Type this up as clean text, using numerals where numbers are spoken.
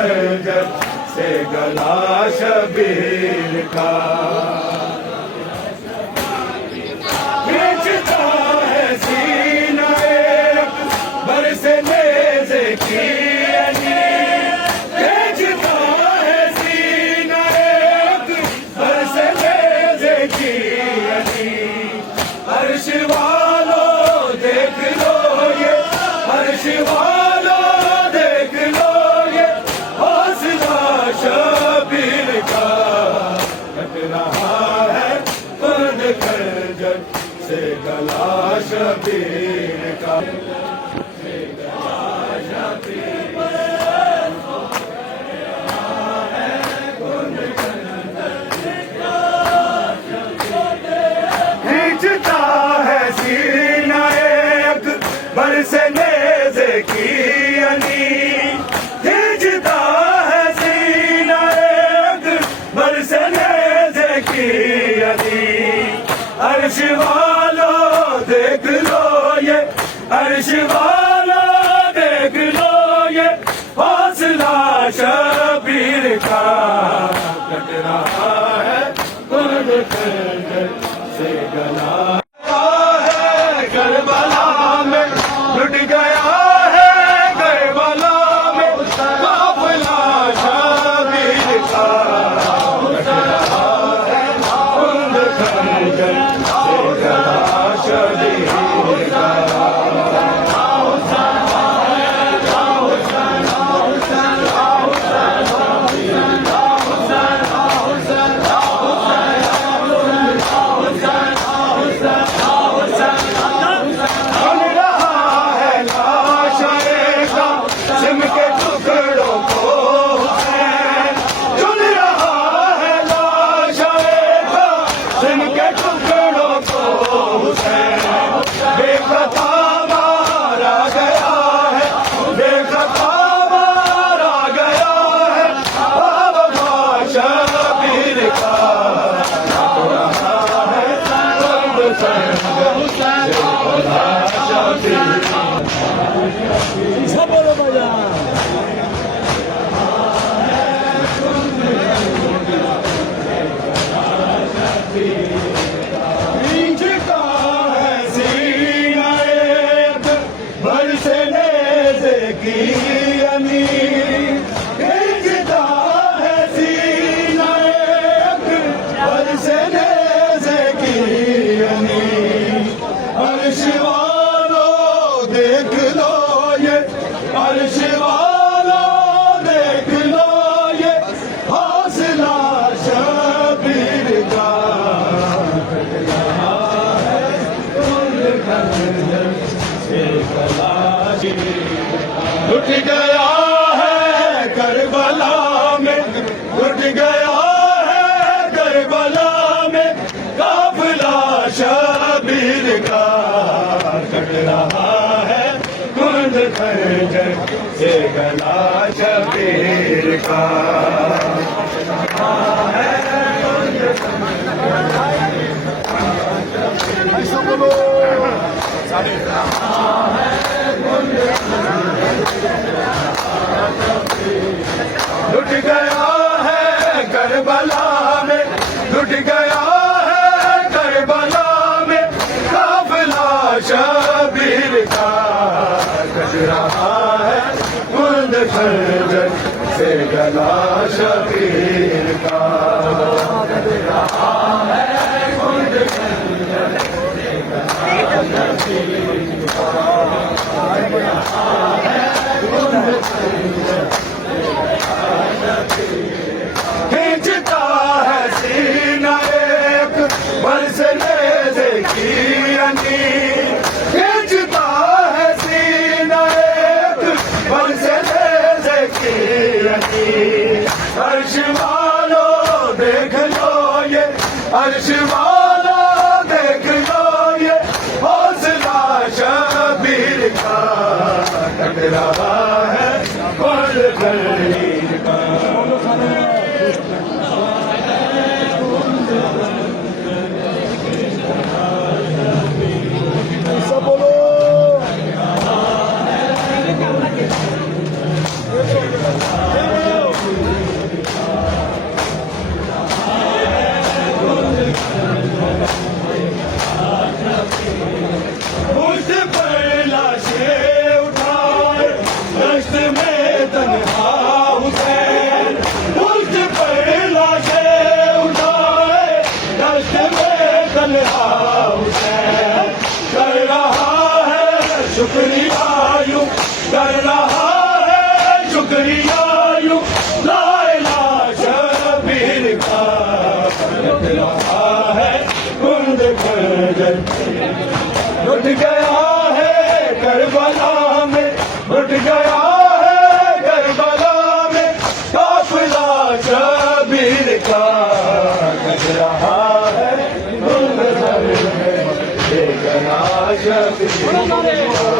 खंजर से गला शबीर का। खींचता है सीना एक बरसे नेज़े की अनी, खींचता है सीना एक बरसे नेज़े की अनी। अर्श वालों देख लो ये, अर्श वालों देख लो ये, हौसला शबीर का। कट रहा है खुद खंजर से गला शबीर का। खींचता है सीना एक बरसे नेज़े की अनी, खींचता है सीना एक बरसे नेज़े की अनी। अर्श वालों देख लो ये, अर्श वालों देख लो ये, हौसला शबीर का। कट रहा है खुद खंजर से गला है करबला में, लुट गया है करबला में काफिला शबीर का। कट रहा है खुद खंजर से गला शबीर का। चल रहा है लाशें का सिमटे टुकड़ों को हुसैन, चल रहा है लाशें का सिमटे टुकड़ों को हुसैन। बेखता मारा गया है, बेखता मारा गया है बाबा शबीर का। कट रहा है खुद खंजर से गला शबीर का। खींचता है सीना एक बरसे नेज़े की अनी, खींचता है सीना एक बरसे नेज़े की अनी। अर्श वालों देख लो ये, अर्श वालों देख लो ये, हौसला शबीर का। कट रहा है खुद खंजर से गला शबीर का। लुट गया है करबला में, लुट गया है करबला में काफिला शबीर का। कट रहा है खुद खंजर से गला शबीर का। लुट गया है करबला में, लुट गया है करबला में काफिला शबीर का। कट रहा है खुद खंजर से गला शबीर का। कट रहा है खुद खंजर से गला शबीर का। कट रहा है खुद खंजर से गला शबीर का। खींचता है सीना एक बरसे नेज़े की अनी, खींचता है सीना एक बरसे नेज़े की अनी। अर्श लुट गया है करबला में, लुट गया है करबला में, काफिला शबीर का लग रहा है गुलजार में, बेगना शबीर